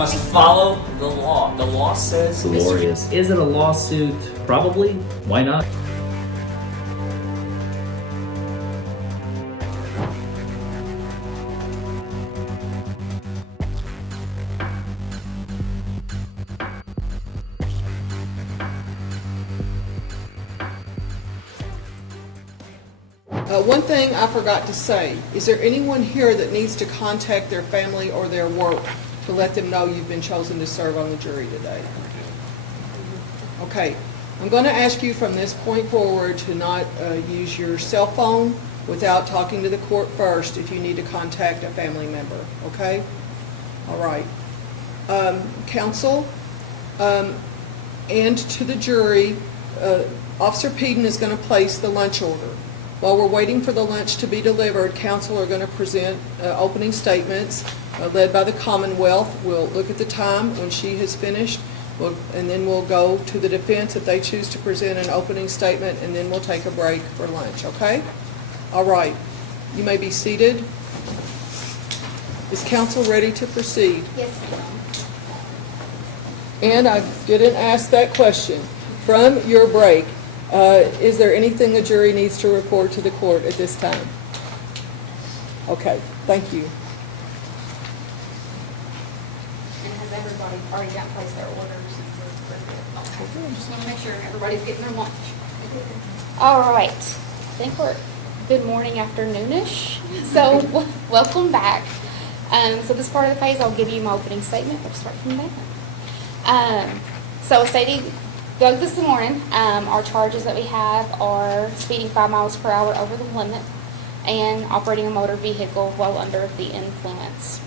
must follow the law. The law says... Glorious. Is it a lawsuit? Probably. Why not? One thing I forgot to say, is there anyone here that needs to contact their family or their work to let them know you've been chosen to serve on the jury today? Okay, I'm going to ask you from this point forward to not use your cell phone without talking to the court first if you need to contact a family member, okay? All right. Counsel, and to the jury, Officer Peden is going to place the lunch order. While we're waiting for the lunch to be delivered, counsel are going to present opening statements led by the Commonwealth. We'll look at the time when she has finished, and then we'll go to the defense if they choose to present an opening statement, and then we'll take a break for lunch, okay? All right. You may be seated. Is counsel ready to proceed? Yes, ma'am. And I didn't ask that question. From your break, is there anything the jury needs to report to the court at this time? Okay, thank you. And has everybody already got placed their orders? Okay. Just want to make sure everybody's getting their lunch. All right. I think we're good morning, afternoonish. So welcome back. So this part of the phase, I'll give you my opening statement. We'll start from there. So stating this morning, our charges that we have are speeding 5 miles per hour over the limit and operating a motor vehicle while under the influence.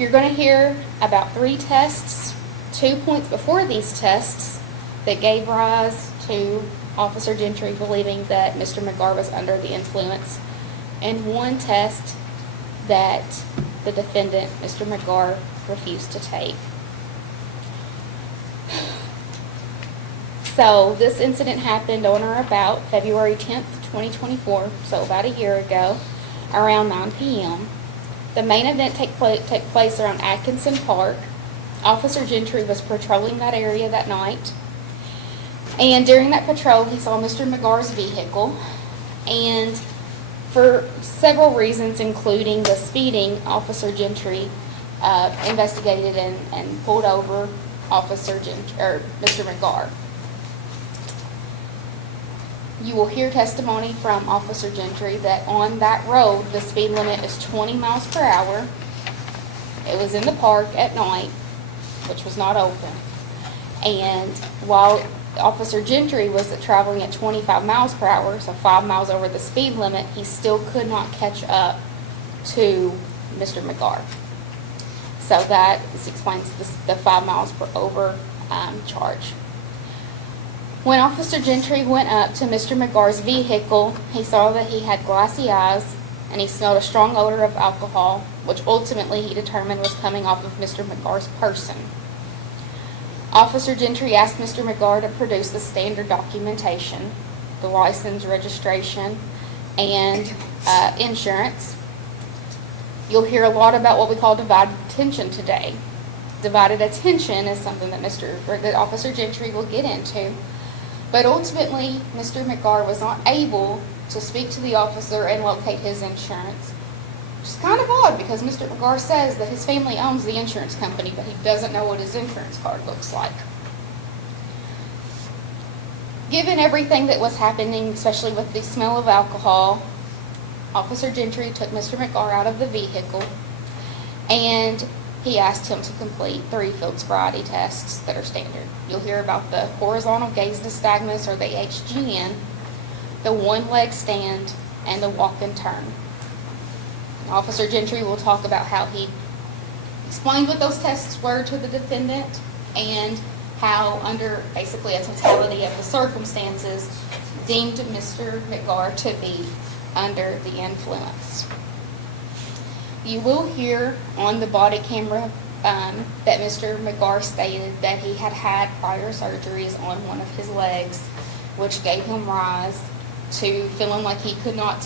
You're going to hear about 3 tests, 2 points before these tests that gave rise to Officer Gentry believing that Mr. McGar was under the influence, and 1 test that the defendant, Mr. McGar, refused to take. So this incident happened on or about February 10th, 2024, so about a year ago, around 9 p.m. The main event took place around Atkinson Park. Officer Gentry was patrolling that area that night, and during that patrol he saw Mr. McGar's vehicle, and for several reasons, including the speeding, Officer Gentry investigated and pulled over Mr. McGar. You will hear testimony from Officer Gentry that on that road, the speed limit is 20 miles per hour. It was in the park at night, which was not open. And while Officer Gentry was traveling at 25 miles per hour, so 5 miles over the speed limit, he still could not catch up to Mr. McGar. So that explains the 5 miles per over charge. When Officer Gentry went up to Mr. McGar's vehicle, he saw that he had glassy eyes and he smelled a strong odor of alcohol, which ultimately he determined was coming off of Mr. McGar's person. Officer Gentry asked Mr. McGar to produce the standard documentation, the license, registration, and insurance. You'll hear a lot about what we call divided attention today. Divided attention is something that Officer Gentry will get into. But ultimately, Mr. McGar was not able to speak to the officer and locate his insurance. Which is kind of odd because Mr. McGar says that his family owns the insurance company, but he doesn't know what his insurance card looks like. Given everything that was happening, especially with the smell of alcohol, Officer Gentry took Mr. McGar out of the vehicle and he asked him to complete 3 field sobriety tests that are standard. You'll hear about the horizontal gaze nystagmus, or the HGN, the 1-leg stand, and the walk and turn. Officer Gentry will talk about how he explained what those tests were to the defendant and how, under basically a totality of the circumstances, deemed Mr. McGar to be under the influence. You will hear on the body camera that Mr. McGar stated that he had had prior surgeries on one of his legs, which gave him rise to feeling like he could not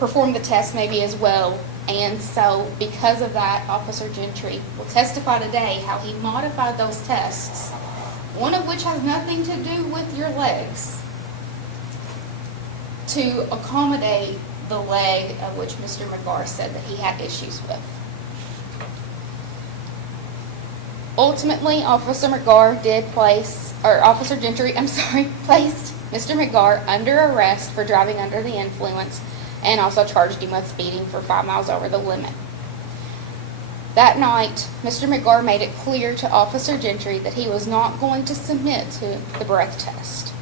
perform the test maybe as well And so because of that, Officer Gentry will testify today how he modified those tests, one of which has nothing to do with your legs, to accommodate the leg of which Mr. McGarr said that he had issues with. Ultimately, Officer Gentry, placed Mr. McGarr under arrest for driving under the influence and also charged him with speeding for 5 miles over the limit. That night, Mr. McGarr made it clear to Officer Gentry that he was not going to submit to the breath test.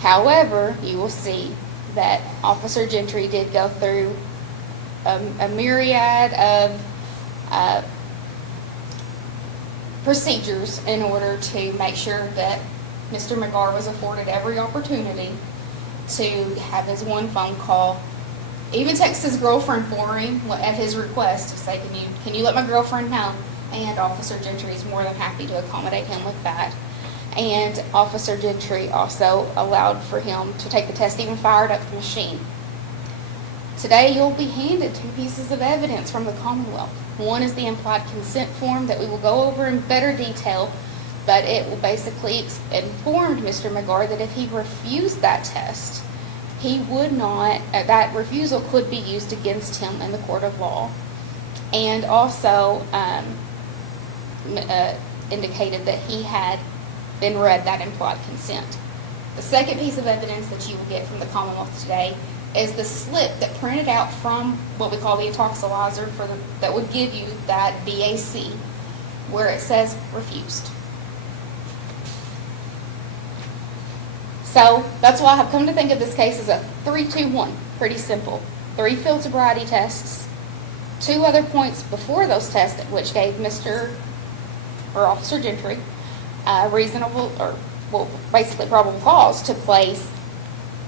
However, you will see that Officer Gentry did go through a myriad of procedures in order to make sure that Mr. McGarr was afforded every opportunity to have his one phone call, even text his girlfriend for him at his request to say, can you let my girlfriend know? And Officer Gentry is more than happy to accommodate him with that. And Officer Gentry also allowed for him to take the test, even fired up the machine. Today you'll be handed 2 pieces of evidence from the Commonwealth. One is the implied consent form that we will go over in better detail, but it will basically inform Mr. McGarr that if he refused that test, he would not, that refusal could be used against him in the court of law. And also indicated that he had been read that implied consent. The second piece of evidence that you will get from the Commonwealth today is the slip that printed out from what we call the intoxilizer that would give you that BAC, where it says refused. So that's why I've come to think of this case as a 3-2-1. Pretty simple. 3 field sobriety tests, 2 other points before those tests, which gave Officer Gentry basically probable cause to place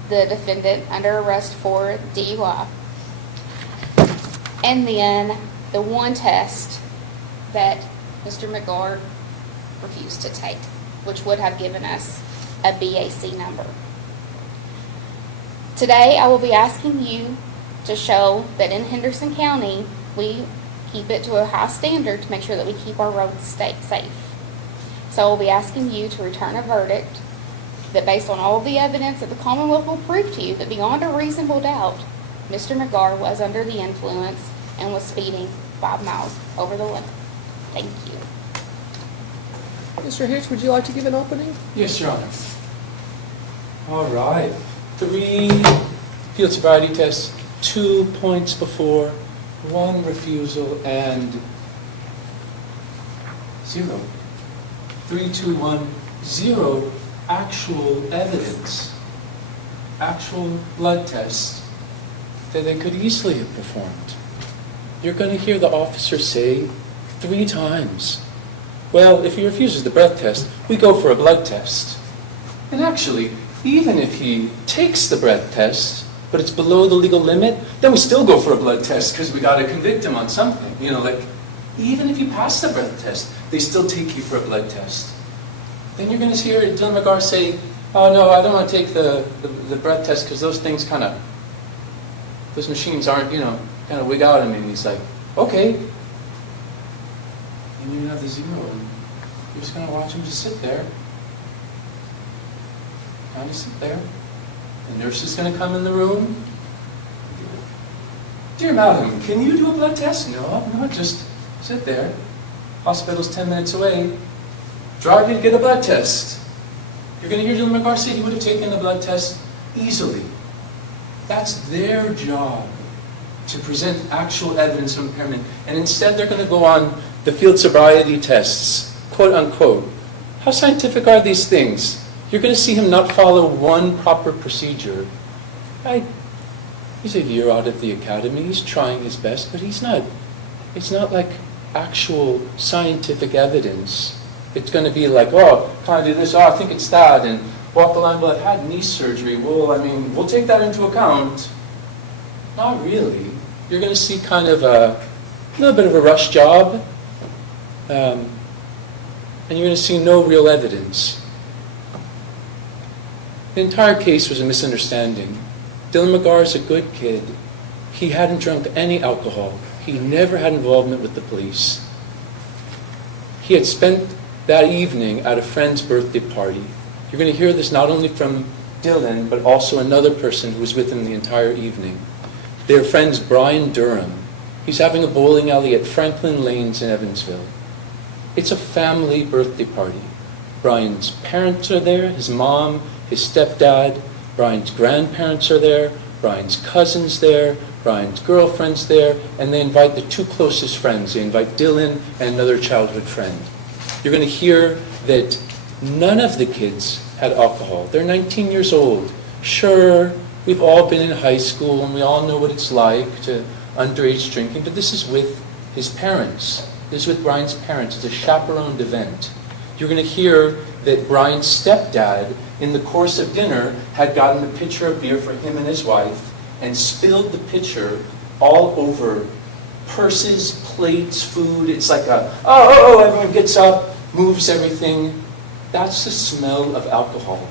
the defendant under arrest for DUI. And then the 1 test that Mr. McGarr refused to take, which would have given us a BAC number. Today I will be asking you to show that in Henderson County we keep it to a high standard to make sure that we keep our roads safe. So I will be asking you to return a verdict that based on all of the evidence that the Commonwealth will prove to you that beyond a reasonable doubt, Mr. McGarr was under the influence and was speeding 5 miles over the limit. Thank you. Mr. Hitch, would you like to give an opening? Yes, Your Honor. All right. 3 field sobriety tests, 2 points before, 1 refusal, and 0. 3, 2, 1, 0 actual evidence, actual blood tests that they could easily have performed. You're going to hear the officer say 3 times, well, if he refuses the breath test, we go for a blood test. And actually, even if he takes the breath test, but it's below the legal limit, then we still go for a blood test because we got to convict him on something. Even if you pass the breath test, they still take you for a blood test. Then you're going to hear Dylan McGarr say, oh no, I don't want to take the breath test because those things those machines aren't, kind of wig out on me. And he's like, okay. And you're going to have the 0, and you're just going to watch him just sit there. Kind of sit there. The nurse is going to come in the room. Dear madam, can you do a blood test? No, just sit there. Hospital's 10 minutes away. Drive you to get a blood test. You're going to hear Dylan McGarr say he would have taken the blood test easily. That's their job, to present actual evidence of impairment. And instead they're going to go on the field sobriety tests, quote unquote. How scientific are these things? You're going to see him not follow one proper procedure. He's a year out of the academy. He's trying his best, but it's not like actual scientific evidence. It's going to be like, oh, can I do this? Oh, I think it's that. And walk the line, well, I've had knee surgery. Well, we'll take that into account. Not really. You're going to see kind of a little bit of a rush job. And you're going to see no real evidence. The entire case was a misunderstanding. Dylan McGarr is a good kid. He hadn't drunk any alcohol. He never had involvement with the police. He had spent that evening at a friend's birthday party. You're going to hear this not only from Dylan, but also another person who was with him the entire evening. Their friend's Brian Durham. He's having a bowling alley at Franklin Lanes in Evansville. It's a family birthday party. Brian's parents are there, his mom, his stepdad, Brian's grandparents are there, Brian's cousin's there, Brian's girlfriend's there, and they invite the two closest friends. They invite Dylan and another childhood friend. You're going to hear that none of the kids had alcohol. They're 19 years old. Sure, we've all been in high school and we all know what it's like to underage drinking, but this is with his parents. This is with Brian's parents. It's a chaperoned event. You're going to hear that Brian's stepdad, in the course of dinner, had gotten a pitcher of beer for him and his wife and spilled the pitcher all over purses, plates, food. It's like everyone gets up, moves everything. That's the smell of alcohol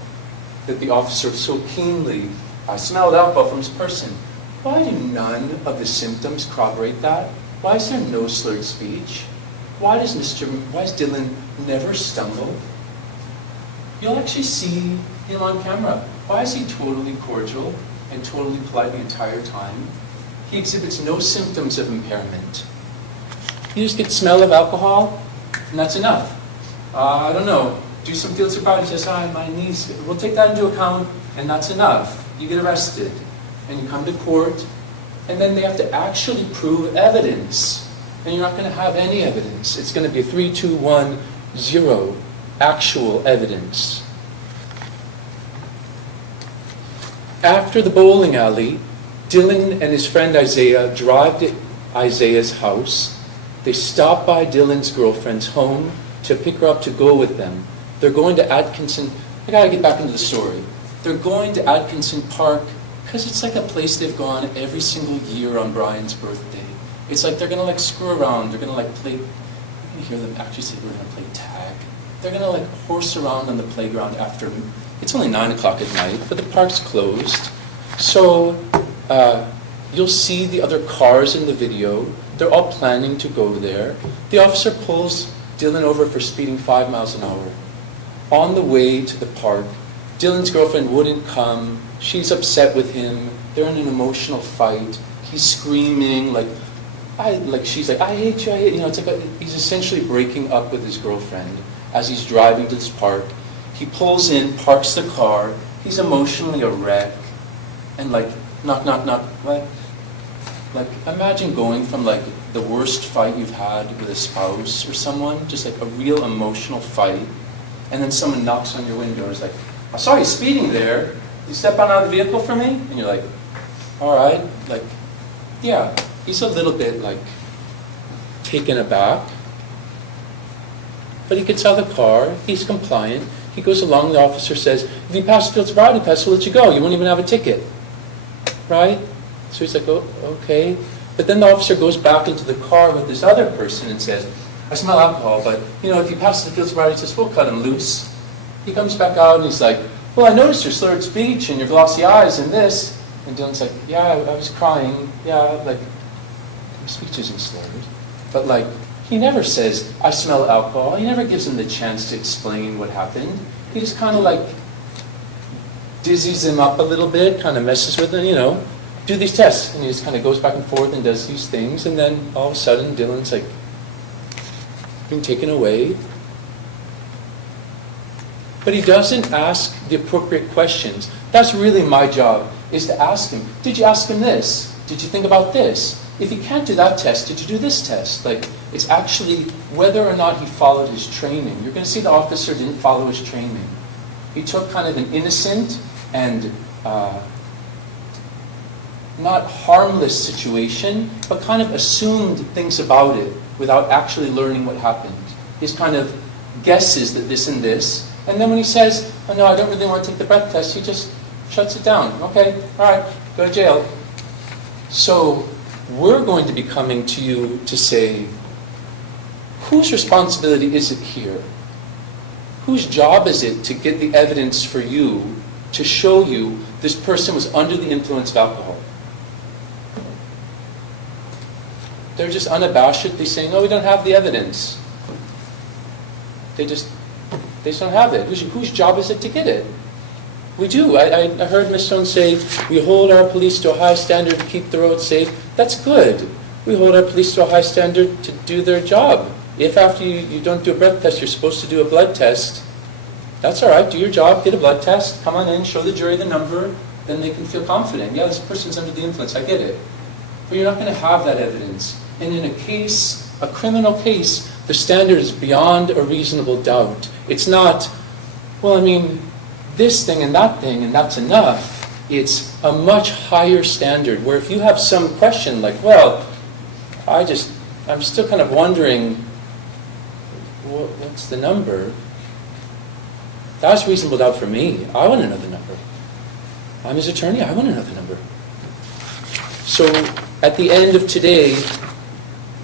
that the officer so keenly, I smelled alcohol from this person. Why do none of the symptoms corroborate that? Why is there no slurred speech? Why does Dylan never stumble? You'll actually see him on camera. Why is he totally cordial and totally polite the entire time? He exhibits no symptoms of impairment. You just get smell of alcohol, and that's enough. I don't know, do some field sobriety, says, my knees, we'll take that into account, and that's enough. You get arrested, and you come to court, and then they have to actually prove evidence. And you're not going to have any evidence. It's going to be a 3, 2, 1, 0 actual evidence. After the bowling alley, Dylan and his friend Isaiah drive to Isaiah's house. They stop by Dylan's girlfriend's home to pick her up to go with them. They're going to Atkinson. I got to get back into the story. They're going to Atkinson Park because it's like a place they've gone every single year on Brian's birthday. It's like they're going to screw around. They're going to play. You hear them actually say we're going to play tag. They're going to horse around on the playground after. It's only 9 o'clock at night, but the park's closed. So you'll see the other cars in the video. They're all planning to go there. The officer pulls Dylan over for speeding 5 miles an hour. On the way to the park, Dylan's girlfriend wouldn't come. She's upset with him. They're in an emotional fight. He's screaming she's like, I hate you, I hate you. It's like he's essentially breaking up with his girlfriend as he's driving to this park. He pulls in, parks the car. He's emotionally a wreck. And knock, knock, knock. Imagine going from the worst fight you've had with a spouse or someone, just a real emotional fight, and then someone knocks on your window and is like, I saw you speeding there. You step out of the vehicle for me? And you're like, all right. Yeah. He's a little bit taken aback. But he gets out of the car, he's compliant, he goes along, the officer says, if you pass the field sobriety test, we'll let you go, you won't even have a ticket. Right? So he's like, oh, okay. But then the officer goes back into the car with this other person and says, I smell alcohol, but if you pass the field sobriety test, we'll cut him loose. He comes back out and he's like, well, I noticed your slurred speech and your glossy eyes and this. And Dylan's like, yeah, I was crying, yeah, speech isn't slurred, but he never says, I smell alcohol. He never gives him the chance to explain what happened. He just kind of dizzies him up a little bit, kind of messes with him, do these tests. And he just kind of goes back and forth and does these things, and then all of a sudden Dylan's being taken away. But he doesn't ask the appropriate questions. That's really my job, is to ask him, did you ask him this? Did you think about this? If you can't do that test, did you do this test? It's actually whether or not he followed his training. You're going to see the officer didn't follow his training. He took kind of an innocent and not harmless situation, but kind of assumed things about it without actually learning what happened. His kind of guesses that this and this, and then when he says, oh no, I don't really want to take the breath test, he just shuts it down. Okay, all right, go to jail. So we're going to be coming to you to say, whose responsibility is it here? Whose job is it to get the evidence for you to show you this person was under the influence of alcohol? They're just unabashedly saying, no, we don't have the evidence. They just don't have it. Whose job is it to get it? We do. I heard Ms. Stone say, we hold our police to a high standard to keep the roads safe. That's good. We hold our police to a high standard to do their job. If after you don't do a breath test, you're supposed to do a blood test, that's all right. Do your job, get a blood test, come on in, show the jury the number, then they can feel confident. Yeah, this person's under the influence, I get it. But you're not going to have that evidence. And in a case, a criminal case, the standard is beyond a reasonable doubt. It's not, well, I mean, this thing and that's enough. It's a much higher standard where if you have some question like, well, I'm still kind of wondering, what's the number? That's reasonable doubt for me. I want to know the number. I'm his attorney, I want to know the number. So at the end of today,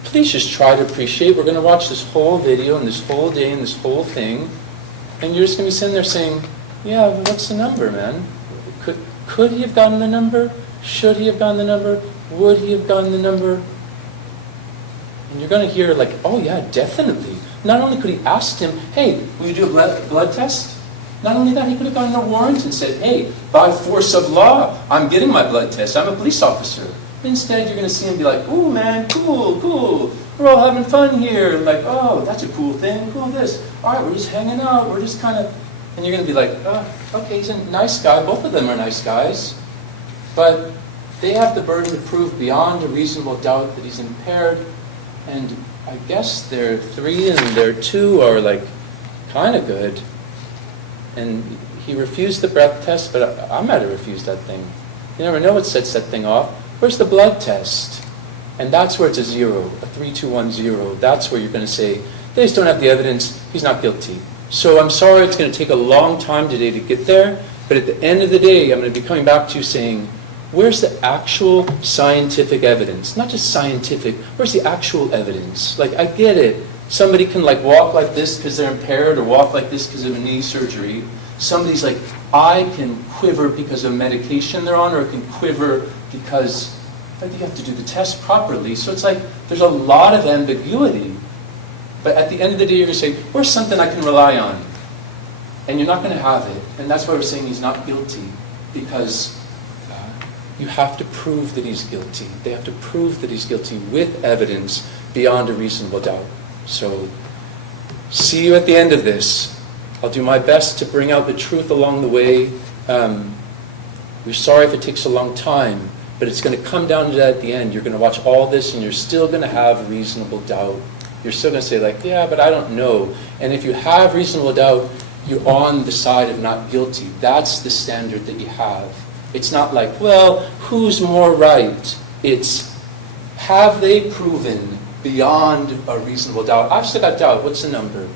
please just try to appreciate, we're going to watch this whole video and this whole day and this whole thing, and you're just going to be sitting there saying, yeah, but what's the number, man? Could he have gotten the number? Should he have gotten the number? Would he have gotten the number? And you're going to hear like, oh yeah, definitely. Not only could he ask him, hey, will you do a blood test? Not only that, he could have gotten a warrant and said, hey, by force of law, I'm getting my blood test. I'm a police officer. Instead, you're going to see him be like, oh man, cool. We're all having fun here. Like, oh, that's a cool thing. Cool this. All right, we're just hanging out. We're just kind of... And you're going to be like, oh, okay, he's a nice guy. Both of them are nice guys. But they have the burden to prove beyond a reasonable doubt that he's impaired. And I guess their 3 and their 2 are like kind of good. And he refused the breath test, but I might have refused that thing. You never know what sets that thing off. Where's the blood test? And that's where it's a 0, a 3, 2, 1, 0. That's where you're going to say, they just don't have the evidence, he's not guilty. So I'm sorry it's going to take a long time today to get there, but at the end of the day, I'm going to be coming back to you saying, where's the actual scientific evidence? Not just scientific, where's the actual evidence? Like, I get it. Somebody can like walk like this because they're impaired or walk like this because of a knee surgery. Somebody's like, I can quiver because of medication they're on, or can quiver because you have to do the test properly. So it's like, there's a lot of ambiguity. But at the end of the day, you're going to say, where's something I can rely on? And you're not going to have it. And that's why we're saying he's not guilty. Because you have to prove that he's guilty. They have to prove that he's guilty with evidence beyond a reasonable doubt. So, see you at the end of this. I'll do my best to bring out the truth along the way. We're sorry if it takes a long time, but it's going to come down to that at the end. You're going to watch all this and you're still going to have reasonable doubt. You're still going to say like, yeah, but I don't know. And if you have reasonable doubt, you're on the side of not guilty. That's the standard that you have. It's not like, well, who's more right? It's, have they proven beyond a reasonable doubt? I've still got doubt. What's the number?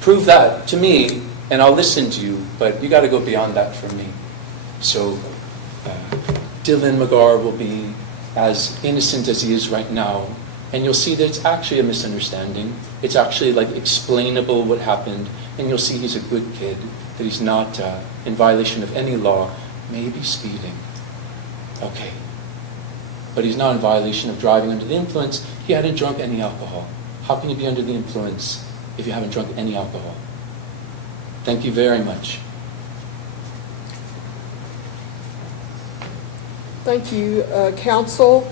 Prove that to me, and I'll listen to you, but you got to go beyond that for me. So Dylan McGarr will be as innocent as he is right now, and you'll see that it's actually a misunderstanding. It's actually like explainable what happened, and you'll see he's a good kid, that he's not in violation of any law, maybe speeding. Okay. But he's not in violation of driving under the influence. He hadn't drunk any alcohol. How can you be under the influence if you haven't drunk any alcohol? Thank you very much. Thank you, counsel.